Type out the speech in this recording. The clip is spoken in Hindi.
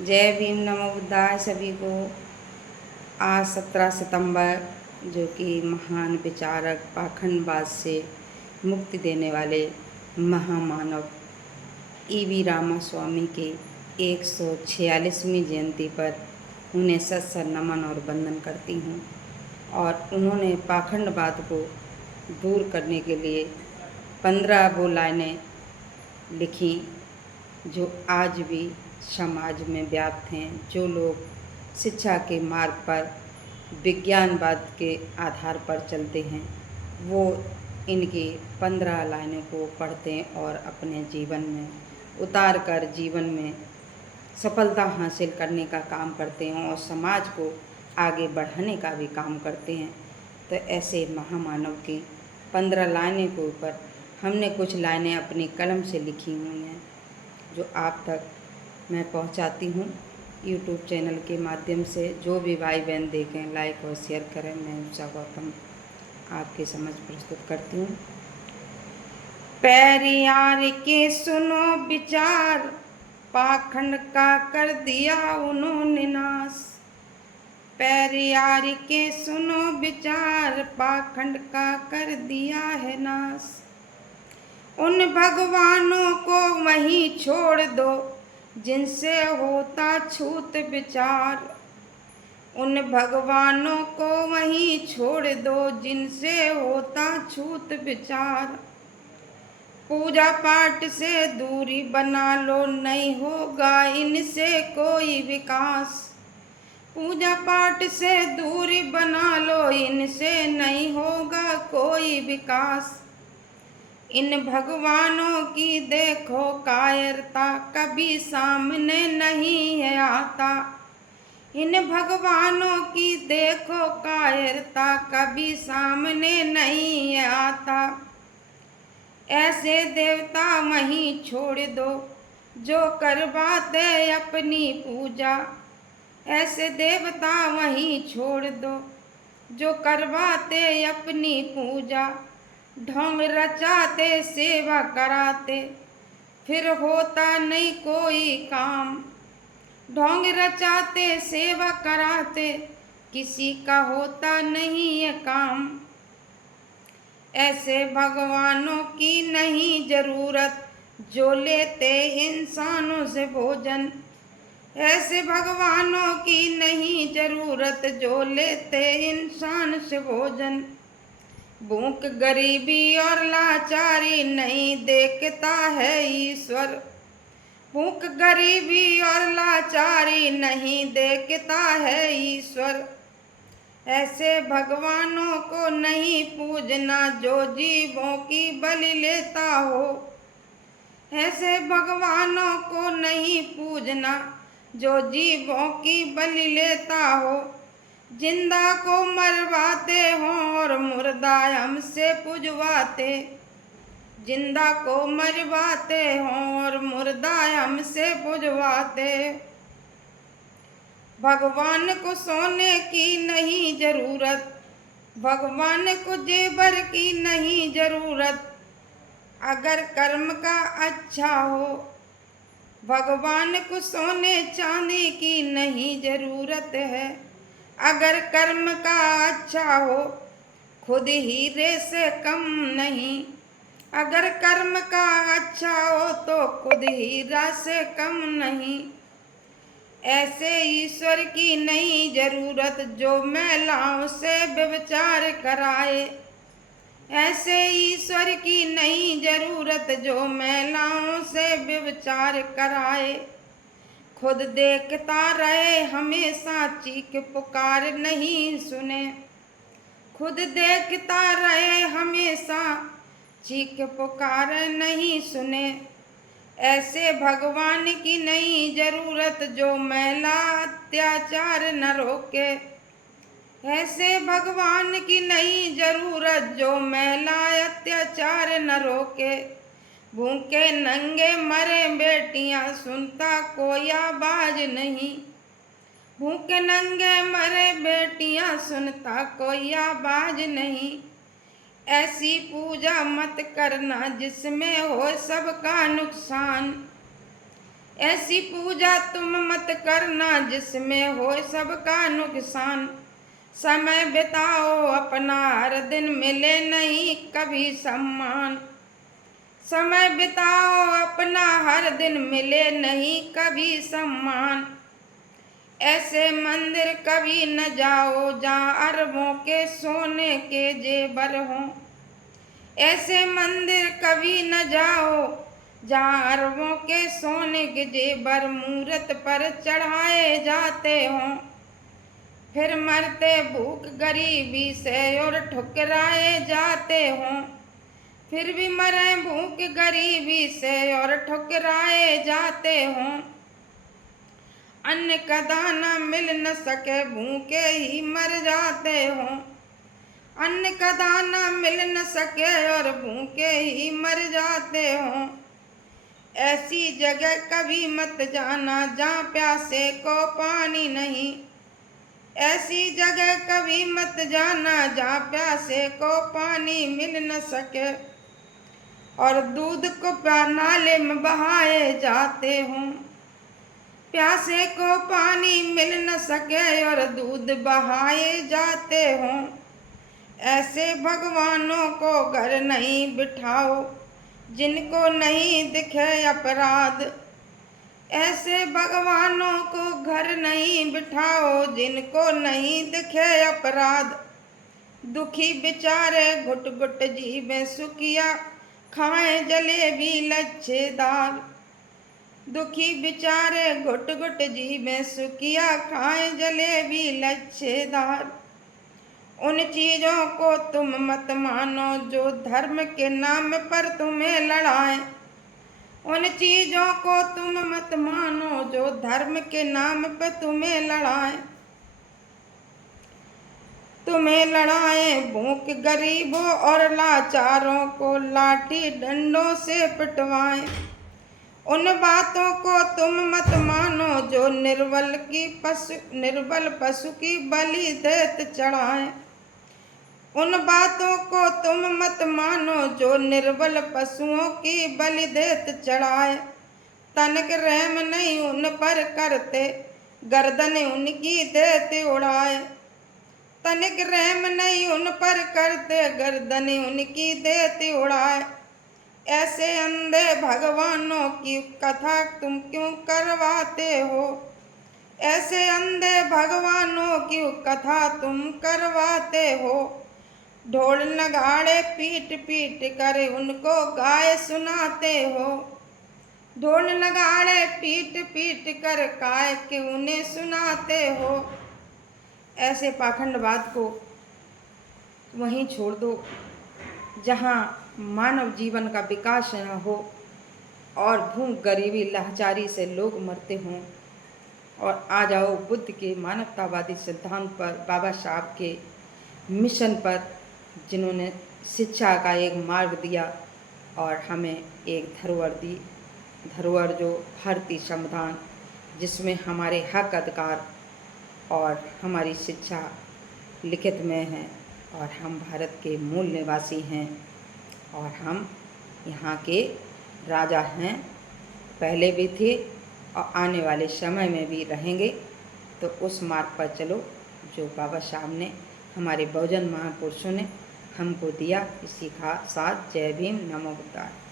जय भीम नमो बुद्धाय सभी को। आज 17 सितंबर जो कि महान विचारक पाखंडवाद से मुक्ति देने वाले महामानव ईवी रामास्वामी की 146वीं जयंती पर उन्हें सत नमन और वंदन करती हूँ। और उन्होंने पाखंडवाद को दूर करने के लिए 15 वो लाइनें लिखी जो आज भी समाज में व्याप्त हैं। जो लोग शिक्षा के मार्ग पर विज्ञानवाद के आधार पर चलते हैं वो इनकी 15 लाइनों को पढ़ते हैं और अपने जीवन में उतार कर जीवन में सफलता हासिल करने का काम करते हैं और समाज को आगे बढ़ाने का भी काम करते हैं। तो ऐसे महामानव की 15 लाइनें के ऊपर हमने कुछ लाइनें अपनी कलम से लिखी हुई हैं जो आप तक मैं पहुंचाती हूं यूट्यूब चैनल के माध्यम से। जो भी भाई बहन देखें लाइक और शेयर करें। मैं उषा गौतम आपके समझ प्रस्तुत करती हूँ। पेरियार के सुनो विचार, पाखंड का कर दिया उन्होंने नाश। पेरियार के सुनो विचार, पाखंड का कर दिया है नाश। उन भगवानों को वहीं छोड़ दो जिनसे होता छूत विचार। उन भगवानों को वहीं छोड़ दो जिनसे होता छूत विचार। पूजा पाठ से दूरी बना लो, नहीं होगा इनसे कोई विकास। पूजा पाठ से दूरी बना लो, इनसे नहीं होगा कोई विकास। इन भगवानों की देखो कायरता, कभी सामने नहीं है आता। इन भगवानों की देखो कायरता, कभी सामने नहीं है आता। ऐसे देवता वहीं छोड़ दो जो करवाते अपनी पूजा। ऐसे देवता वहीं छोड़ दो जो करवाते अपनी पूजा। ढोंग रचाते सेवा कराते फिर होता नहीं कोई काम। ढोंग रचाते सेवा कराते किसी का होता नहीं है काम। ऐसे भगवानों की नहीं जरूरत जो लेते इंसानों से भोजन। ऐसे भगवानों की नहीं जरूरत जो लेते इंसान से भोजन। भूख गरीबी और लाचारी नहीं देखता है ईश्वर। भूख गरीबी और लाचारी नहीं देखता है ईश्वर। ऐसे भगवानों को नहीं पूजना जो जीवों की बलि लेता हो। ऐसे भगवानों को नहीं पूजना जो जीवों की बलि लेता हो। जिंदा को मरवाते हो और मुर्दा हमसे पुजवाते। जिंदा को मरवाते हो और मुर्दा हमसे पुजवाते। भगवान को सोने की नहीं जरूरत, भगवान को जेवर की नहीं जरूरत, अगर कर्म का अच्छा हो। भगवान को सोने चांदी की नहीं जरूरत है, अगर कर्म का अच्छा हो। खुद हीरे से कम नहीं, अगर कर्म का अच्छा हो तो खुद हीरा से कम नहीं। ऐसे ईश्वर की नहीं जरूरत जो महिलाओं से व्यभिचार कराए। ऐसे ईश्वर की नहीं जरूरत जो महिलाओं से व्यभिचार कराए। खुद देखता रहे हमेशा चीख पुकार नहीं सुने। खुद देखता रहे हमेशा चीख पुकार नहीं सुने। ऐसे भगवान की नहीं जरूरत जो महिला अत्याचार न रोके। ऐसे भगवान की नहीं जरूरत जो महिला अत्याचार न रोके। भूखे नंगे मरे बेटियां सुनता कोई आवाज नहीं। भूखे नंगे मरे बेटियां सुनता कोई आवाज नहीं। ऐसी पूजा मत करना जिसमें हो सबका नुकसान। ऐसी पूजा तुम मत करना जिसमें हो सबका नुकसान। समय बिताओ अपना हर दिन मिले नहीं कभी सम्मान। समय बिताओ अपना हर दिन मिले नहीं कभी सम्मान। ऐसे मंदिर कभी न जाओ जहाँ अरबों के सोने के जेवर हों। ऐसे मंदिर कभी न जाओ जहाँ अरबों के सोने के जेवर मूरत पर चढ़ाए जाते हों। फिर मरते भूख गरीबी से और ठुकराए जाते हों। फिर भी मरे भूख गरीबी से और ठुकराए जाते हों। अन्न का दाना मिल न सके भूखे ही मर जाते हों। अन्न का दाना मिल न सके और भूखे ही मर जाते हों। ऐसी जगह कभी मत जाना जहाँ प्यासे को पानी नहीं। ऐसी जगह कभी मत जाना जहाँ प्यासे को पानी मिल न सके और दूध को नाले में बहाए जाते हों। प्यासे को पानी मिल न सके और दूध बहाए जाते हों। ऐसे भगवानों को घर नहीं बिठाओ जिनको नहीं दिखे अपराध। ऐसे भगवानों को घर नहीं बिठाओ जिनको नहीं दिखे अपराध। दुखी बेचारे घुट घुट जीवे सुखिया खाए जलेबी लच्छेदार। दुखी बेचारे घुट घुट जीवे सुखिया खाए जलेबी लच्छेदार। उन चीजों को तुम मत मानो जो धर्म के नाम पर तुम्हें लड़ाएं। उन चीजों को तुम मत मानो जो धर्म के नाम पर तुम्हें लड़ाएं। तुम्हें लड़ाएं भूख गरीबों और लाचारों को लाठी डंडों से पिटवाएं। उन बातों को तुम मत मानो जो निर्बल पशु की बलि देत चढ़ाएं। उन बातों को तुम मत मानो जो निर्बल पशुओं की बलि देत चढ़ाए। तनिक रहम नहीं उन पर करते गर्दन उनकी देते उड़ाए। तनिक रहम नहीं उन पर करते गर्दन उनकी देते उड़ाए। ऐसे अंधे भगवानों की कथा तुम क्यों करवाते हो। ऐसे अंधे भगवानों की कथा तुम करवाते हो। ढोल नगाड़े पीट पीट कर उनको गाय सुनाते हो। ढोल नगाड़े पीट पीट कर गाय के उन्हें सुनाते हो। ऐसे पाखंडवाद को वहीं छोड़ दो जहाँ मानव जीवन का विकास न हो और भूख गरीबी लाचारी से लोग मरते हों। और आ जाओ बुद्ध के मानवतावादी सिद्धांत पर, बाबा साहब के मिशन पर, जिन्होंने शिक्षा का एक मार्ग दिया और हमें एक धरोहर दी। धरोहर जो भारतीय संविधान, जिसमें हमारे हक अधिकार और हमारी शिक्षा लिखित में है और हम भारत के मूल निवासी हैं और हम यहाँ के राजा हैं, पहले भी थे और आने वाले समय में भी रहेंगे। तो उस मार्ग पर चलो जो बाबा साहब ने, हमारे बहुजन महापुरुषों ने हमको दिया। इसी का साथ जय भीम, नमो बुद्धाय।